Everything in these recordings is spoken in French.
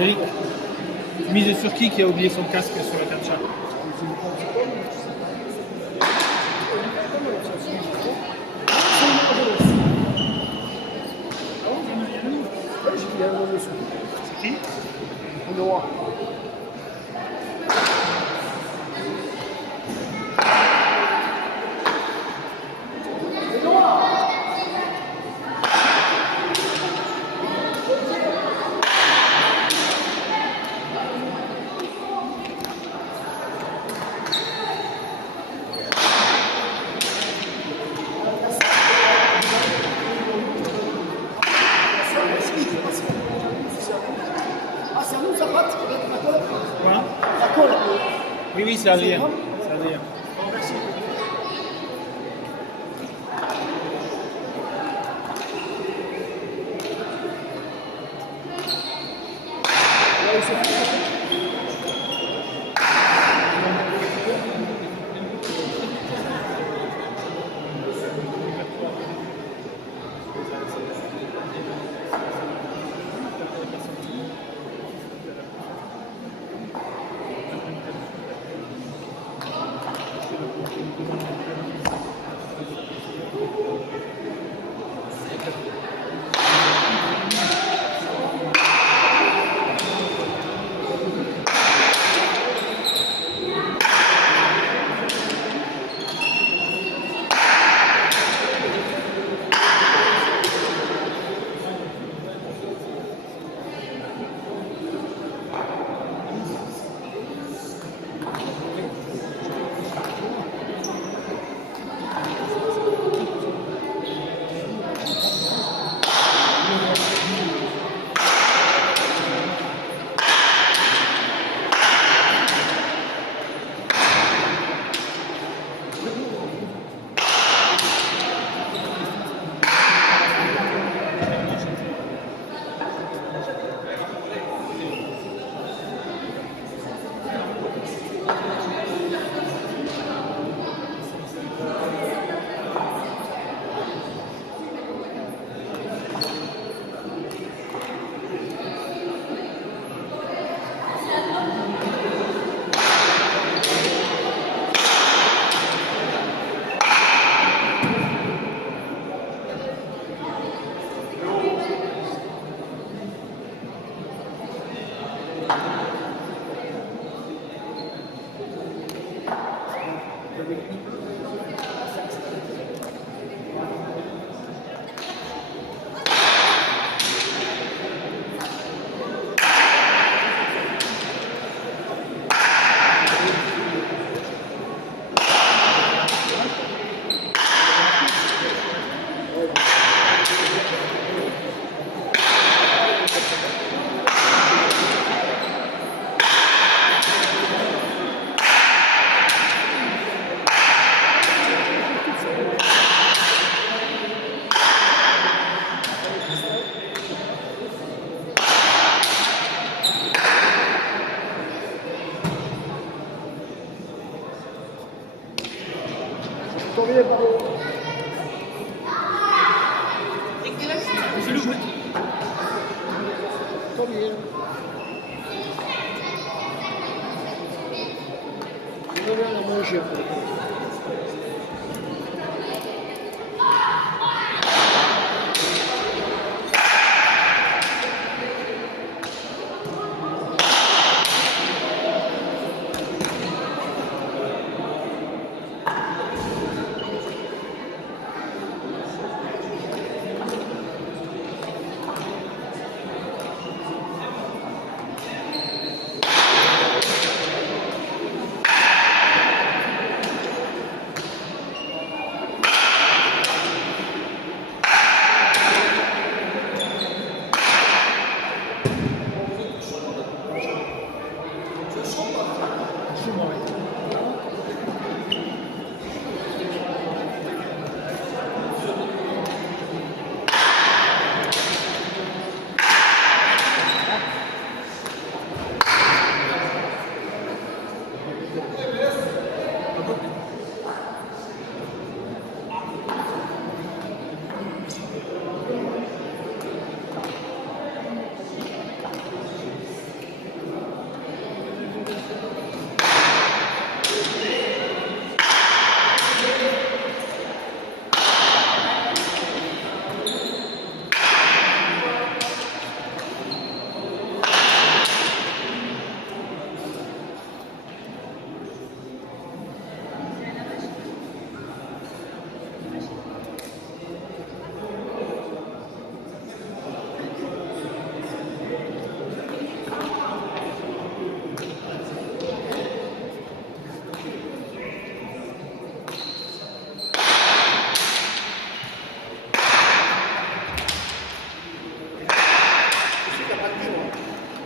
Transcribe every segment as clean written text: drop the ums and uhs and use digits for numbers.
Eric, tu mises sur qui a oublié son casque sur la cancha? C'est qui? Oui, oui, c'est Adrien. C'est Adrien.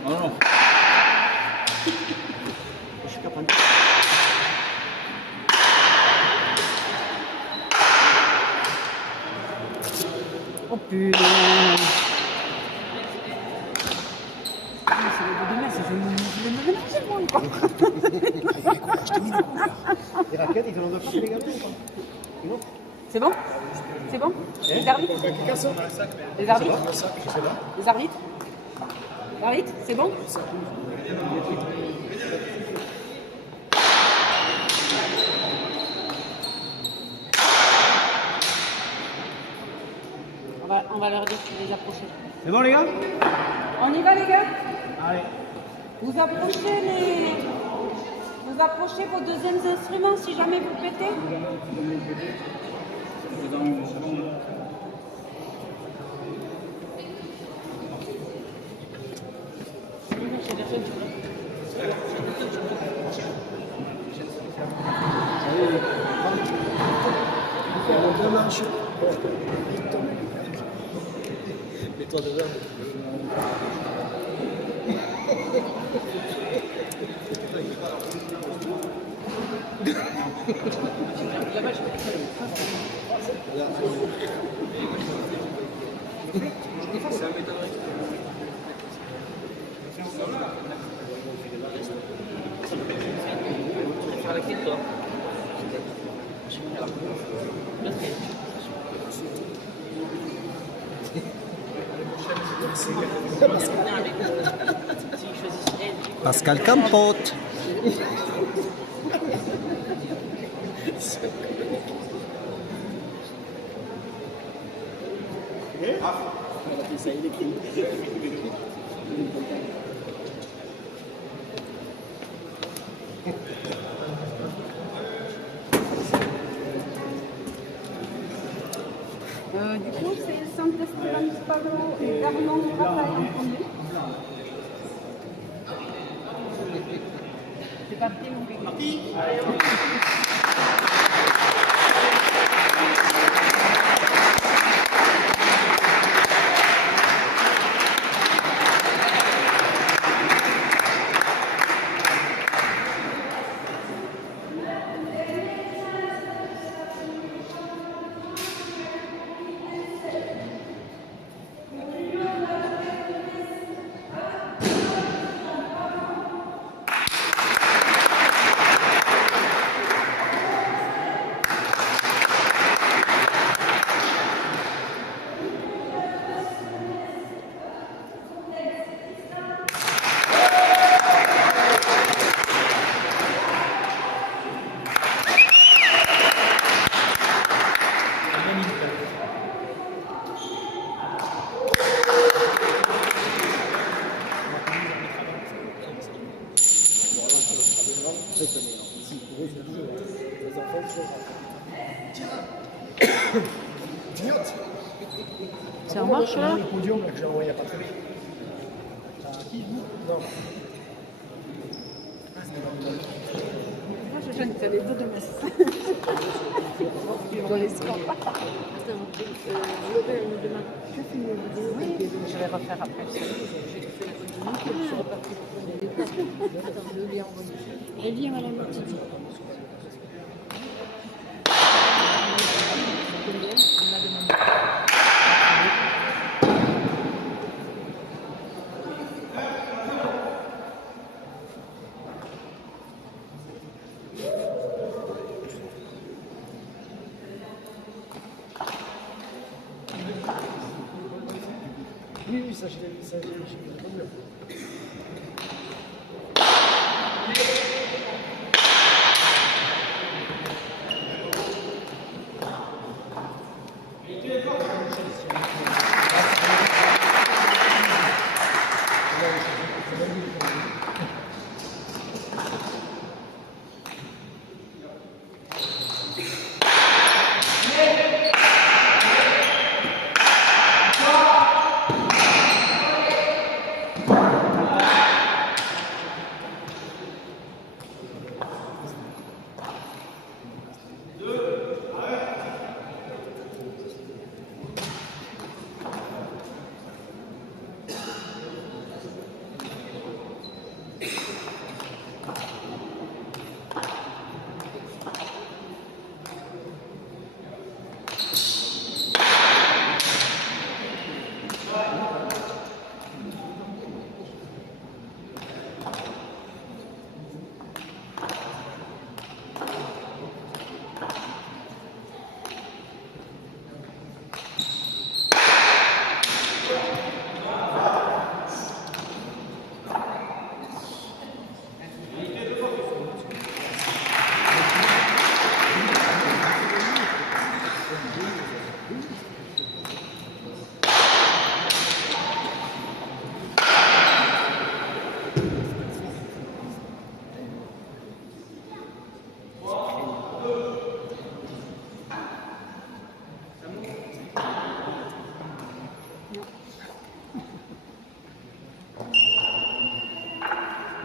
Non, non. Oh putain. C'est le bout de mer, je vais me mélanger moi encore. Les raquettes, ils te l'ont donné également ou pas? Non. C'est bon? C'est bon? Les arbitres? Les arbitres? Les arbitres? L'arbitre, c'est bon? On va leur dire de les approcher. C'est bon les gars? On y va les gars? Allez. Vous approchez vos deuxièmes instruments si jamais vous pétez. Deux manches. Mets-toi dedans. Pascal Campot. Du coup, c'est Sant'Esteban Spalo et Vernon Raphaël en premier. C'est parti, mon bébé. C'est en marche là? Le podium là, que j'ai envoyé il n'y a pas très longtemps. Non. Moi je gêne, t'as les deux de messe. Dans les scores. Oui, je vais refaire après. Attends, le lien envoyé. Le lien à la moitié. Combien? On m'a demandé. vu ça, j'ai vu ça.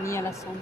Ni à la sonde.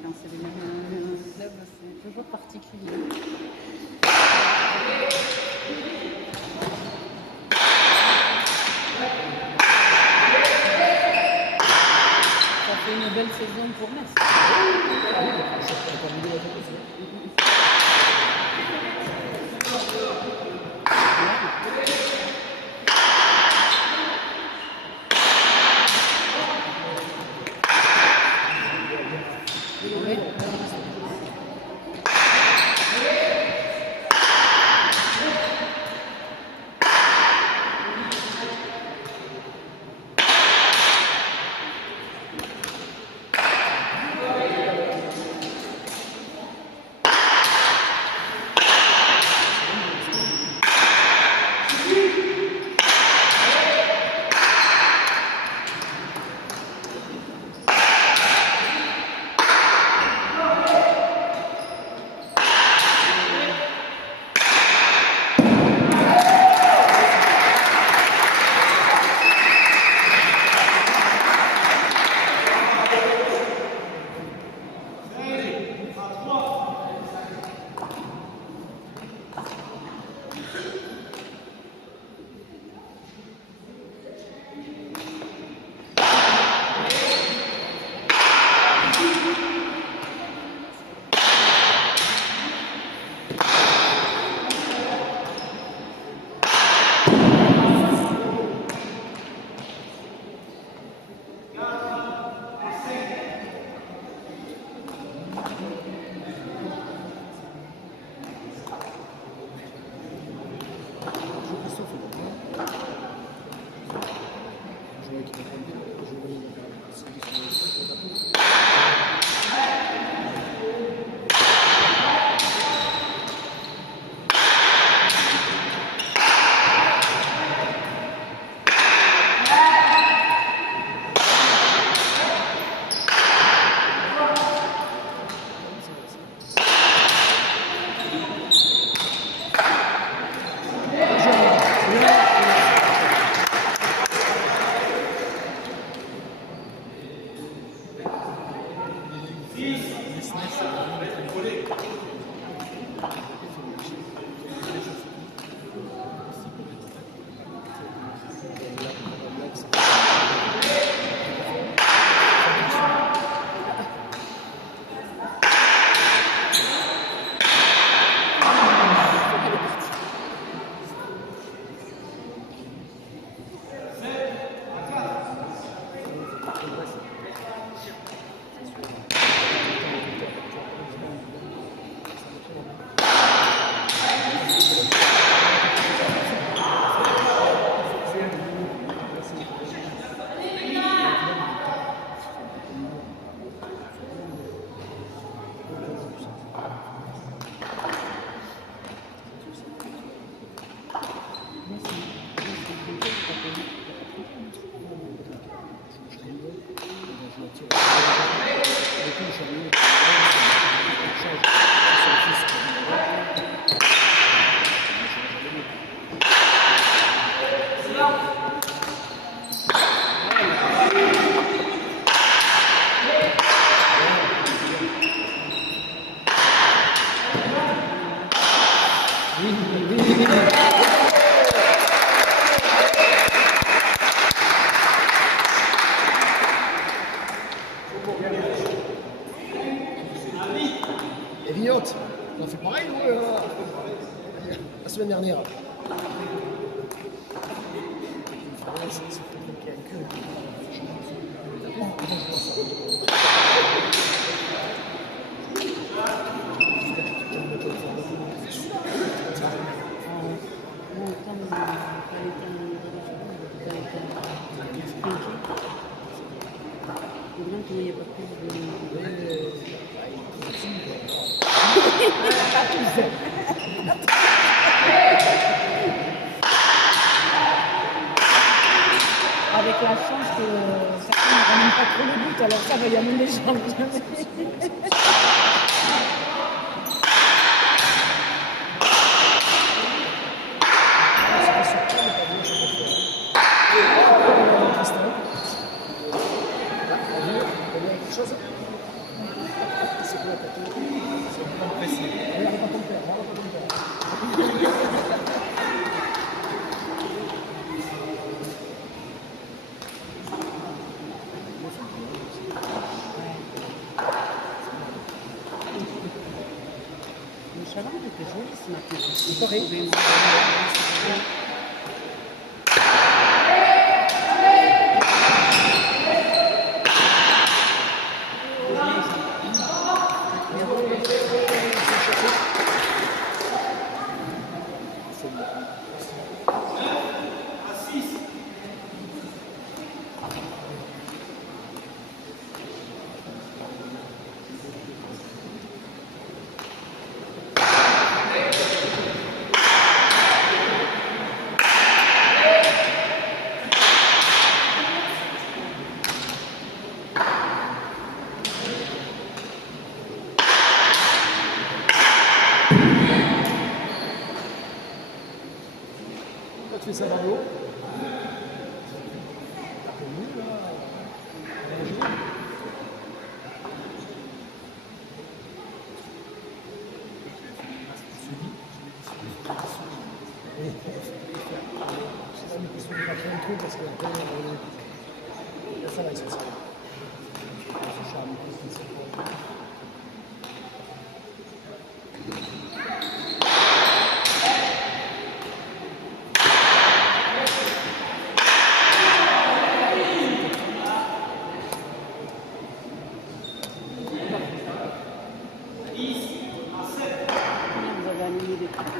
Quand c'est un club, c'est toujours particulier. Ça fait une belle saison pour Metz. Avec la chance que certains ne ramènent pas trop le but, alors ça va y amener les gens. Le chaland était joli ce matin. C'est pareil. Là, tu fais ça dans l'eau. Parce que ça va, ils sont sérieux. Ce charme, Vous avez animé des trucs.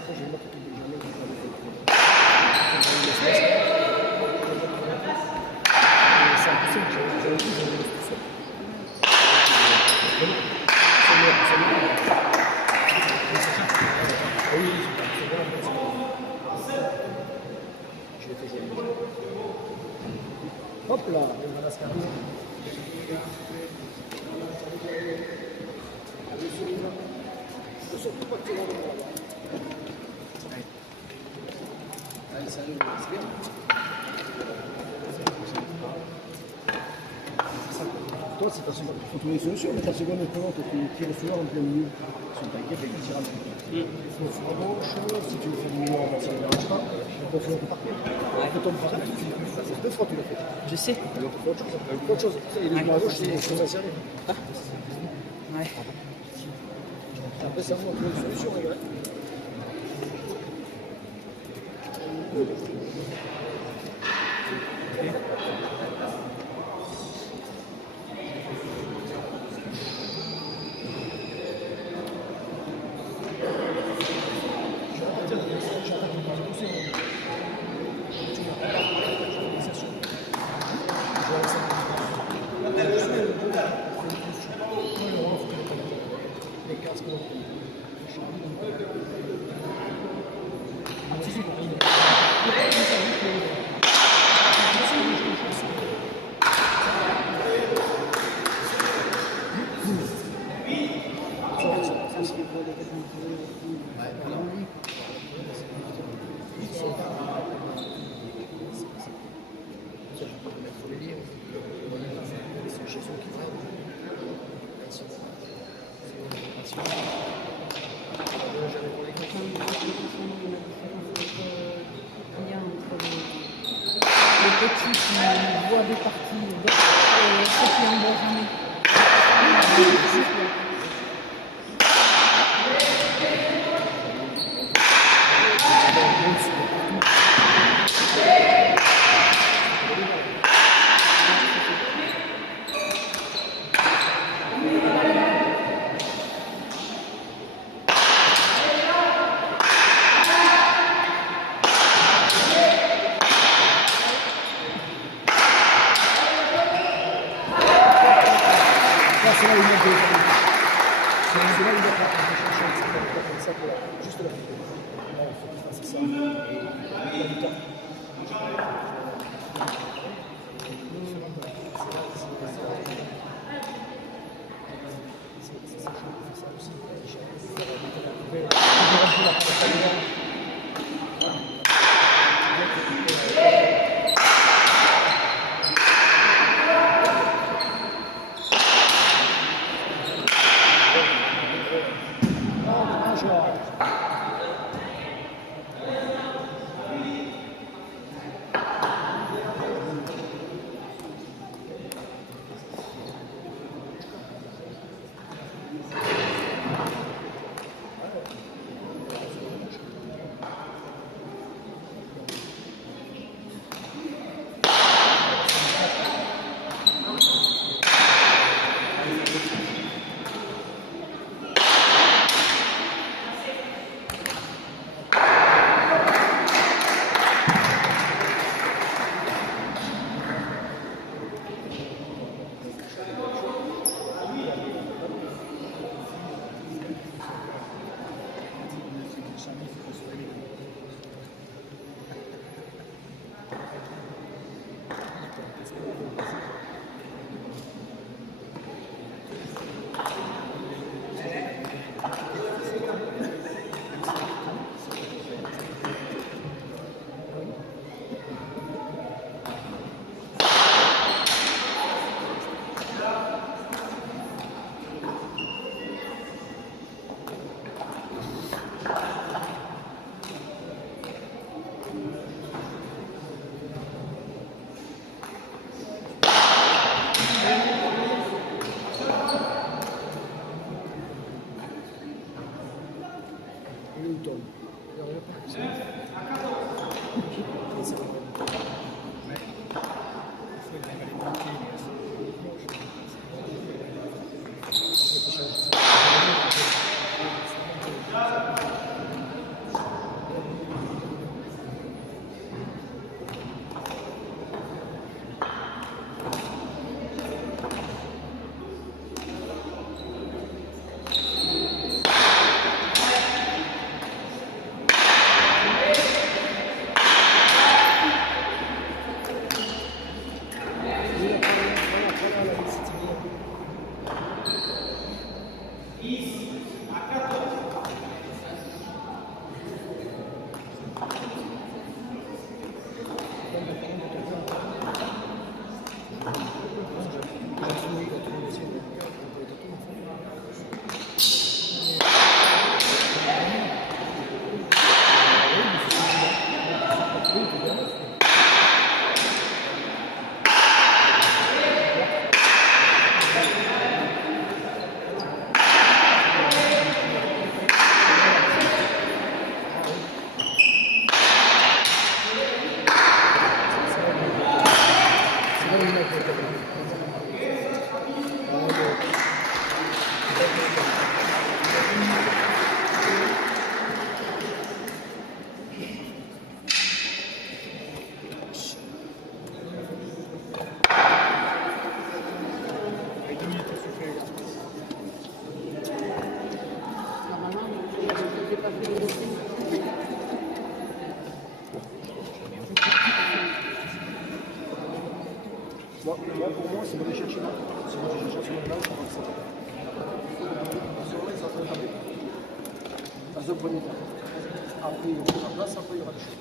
après, j'ai une autre qui jamais hop là, on va se faire. Surtout pas que tu vas allez, salut, c'est bien. Toi, c'est ta seconde. Il faut trouver une solution, mais ta seconde épaulante, tu tires souvent en plein milieu. Si tu as guette, tu tires en plein milieu. Il faut sur la gauche, si tu le fais du milieu, ça ne dérange pas. Il faut faire partir. Après ton parade, tu fais plus facile. 2 fois, tu l'as fait. Je sais. Alors, tu fais autre chose. Autre chose. Il est à gauche, c'est essentiel. Ouais. Après, ça va trouver une solution, les gars. Le petit qui voit des parties et ceux qui en voient jamais. C'est là où il va falloir chercher un petit peu comme ça pour juste la photo. Là, il faut qu'il fasse ça. Et il a du temps. Moi, pour moi, c'est d'aller chercher là. Si moi, je cherche là, ça va ça. Ça va taper. Dans un premier temps. Après, il y aura la place, après, il y aura des choses.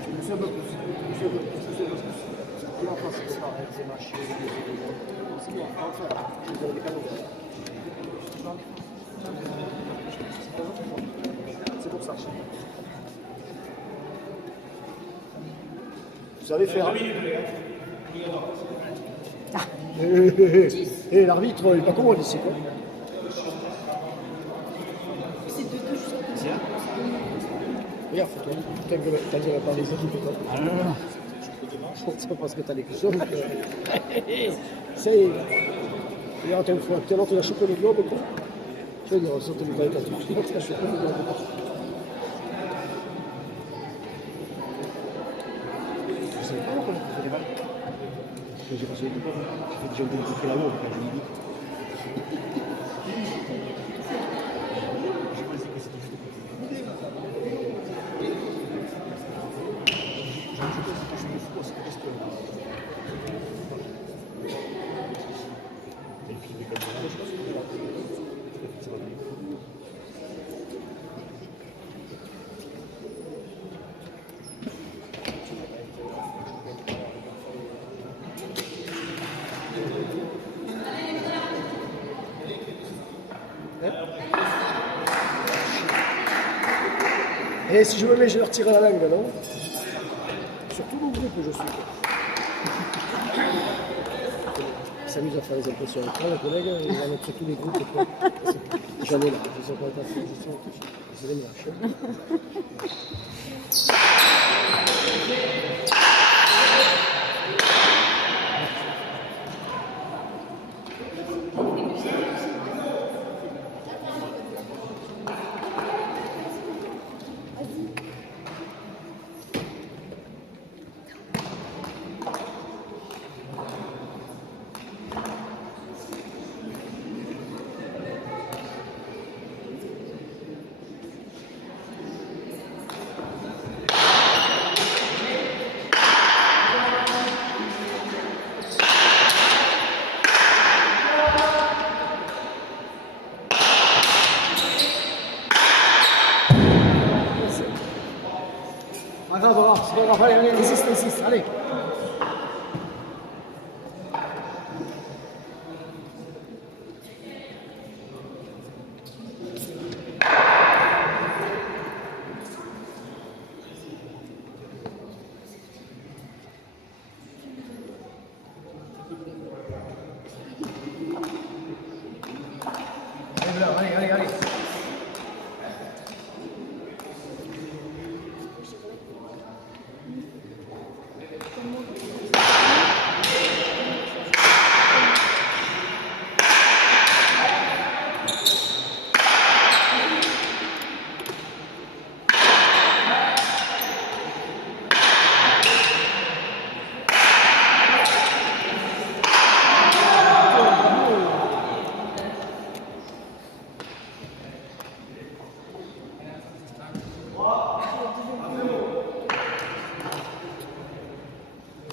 Je pousse un peu plus. Pousse un peu plus. Et en face, c'est pareil, c'est mâché. C'est bon, enfin, je vais des cadeaux. C'est pour ça. Vous savez faire. Et l'arbitre, il n'est pas comment ici, quoi. C'est 2-2 jusqu'à présent. Regarde, t'as pas les équipes, quoi. Ah non, non. C'est pas parce que t'as les questions. C'est. Regarde, t'as l'autre, il a chopé le globe, quoi. Tu vois, il a sauté le globe, il a chopé le globe. Je savais pas comment on fait les balles. J'ai passé les deux, j'ai fait déjà une là-haut, quand je me dis. Et si je me mets, je leur tire la langue, non? Sur tout mon groupe, je suis. Ils s'amusent à faire les impressions. Les collègues, ils vont mettre sur tous les groupes. J'en ai là, ils sont pas en transition. C'est des lâches. Attends, c'est pas grave, allez, insiste, allez. Allez.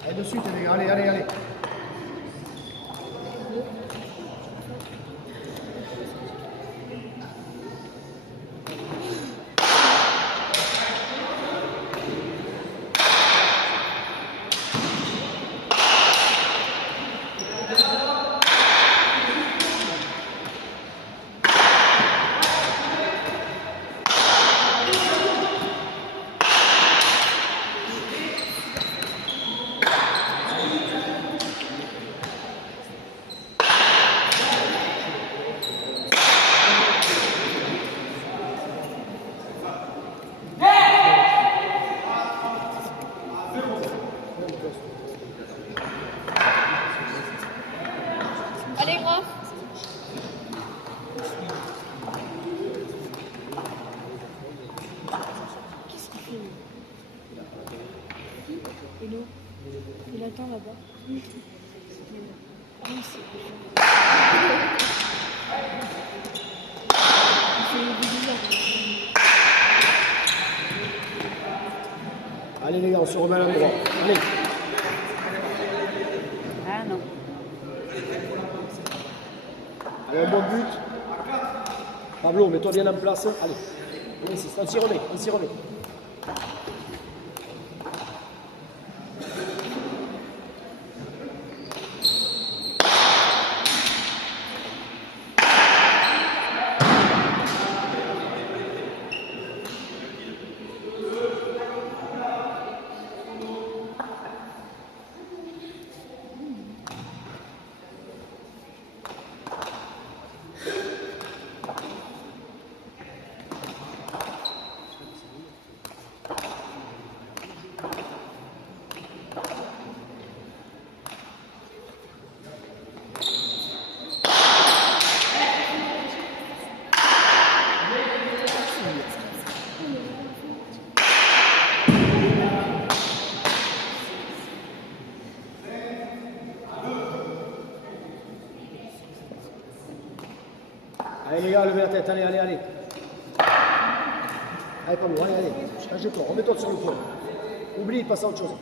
Allez, de suite, les gars, allez. Allez, grand. Qu'est-ce qu'il fait? Hello. Il attend là-bas. Ah, c'est il fait des bizarres. Allez les gars, on se remet à l'endroit. Allez. Ah non. Allez, un bon but. Pablo, mets-toi bien en place. Allez. On insiste, on s'y remet. Allez les gars, levez la tête, allez. Allez Pablo, allez. Change-toi, remets-toi sur le point. Oublie, passe à autre chose.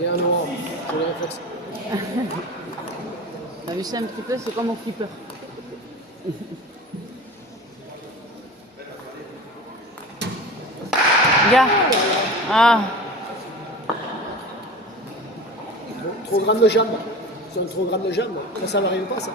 Et un noir, je les réflexes. T'as vu ça un petit peu, c'est comme au flipper. Gars. Ah. Trop grande jambe. Ils ont trop grande jambe. Ça n'arrive pas, ça.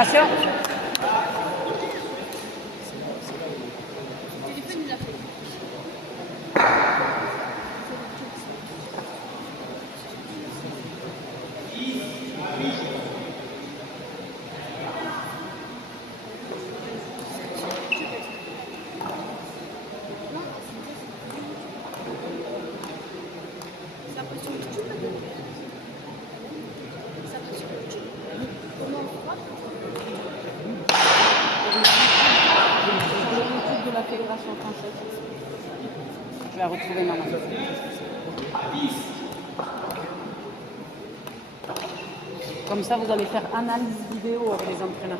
Attention. De la Fédération française. Je vais la retrouver maintenant. Comme ça, vous allez faire analyse vidéo avec les entraîneurs.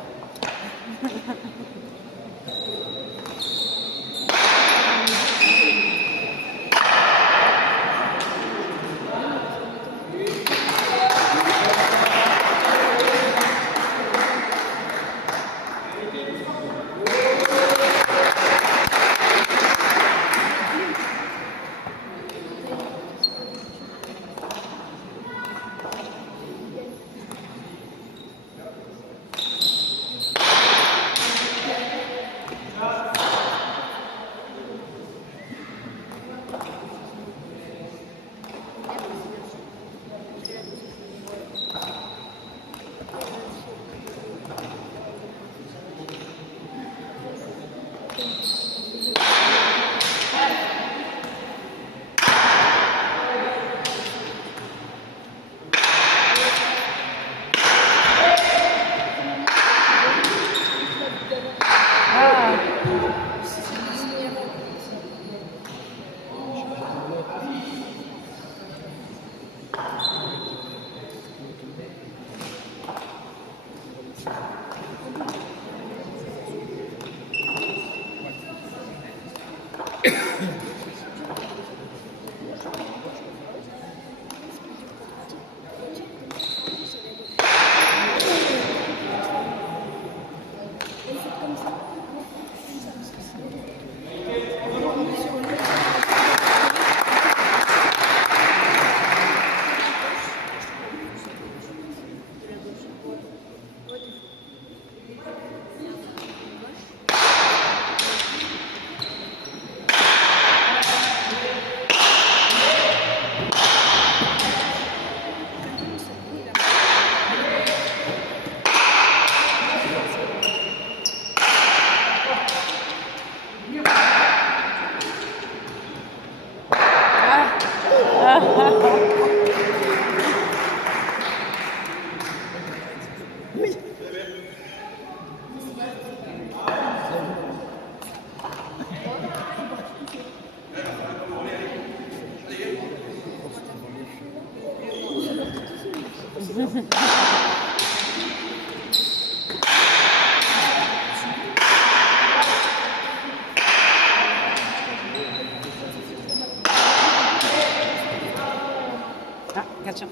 Ah, gotcha.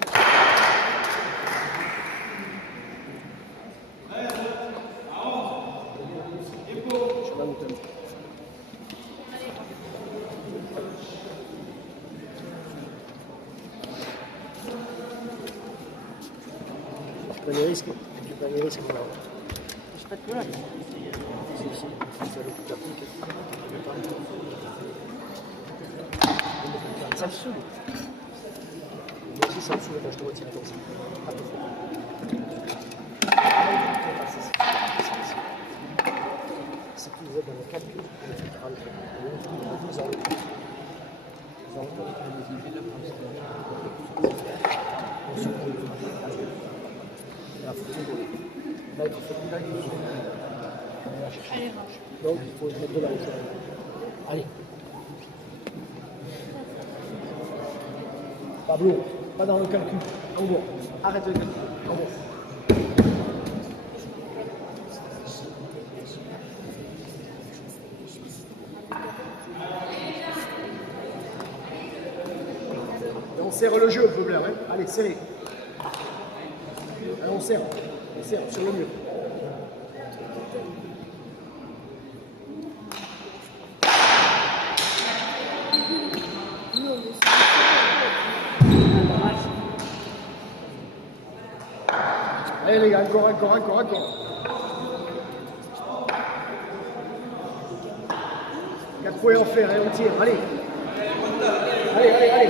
Tu prends des risques. Tu prends des risques. Je peux te pleurer. Ça me saoule. Moi aussi, ça me saoule quand je te retiens comme ça. Si tu les aides dans le calcul, tu te rends compte. Donc, il faut mettre de la hauteur. Allez. Pablo, pas dans le calcul. En gros. Arrête le calcul. En gros. Et on serre le jeu, Peubler. Hein. Allez, serrez. Allez, on serre. On serre sur le mur. Allez les gars, encore. 4 points en fer, et on tire, allez. Allez.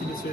Merci, messieurs.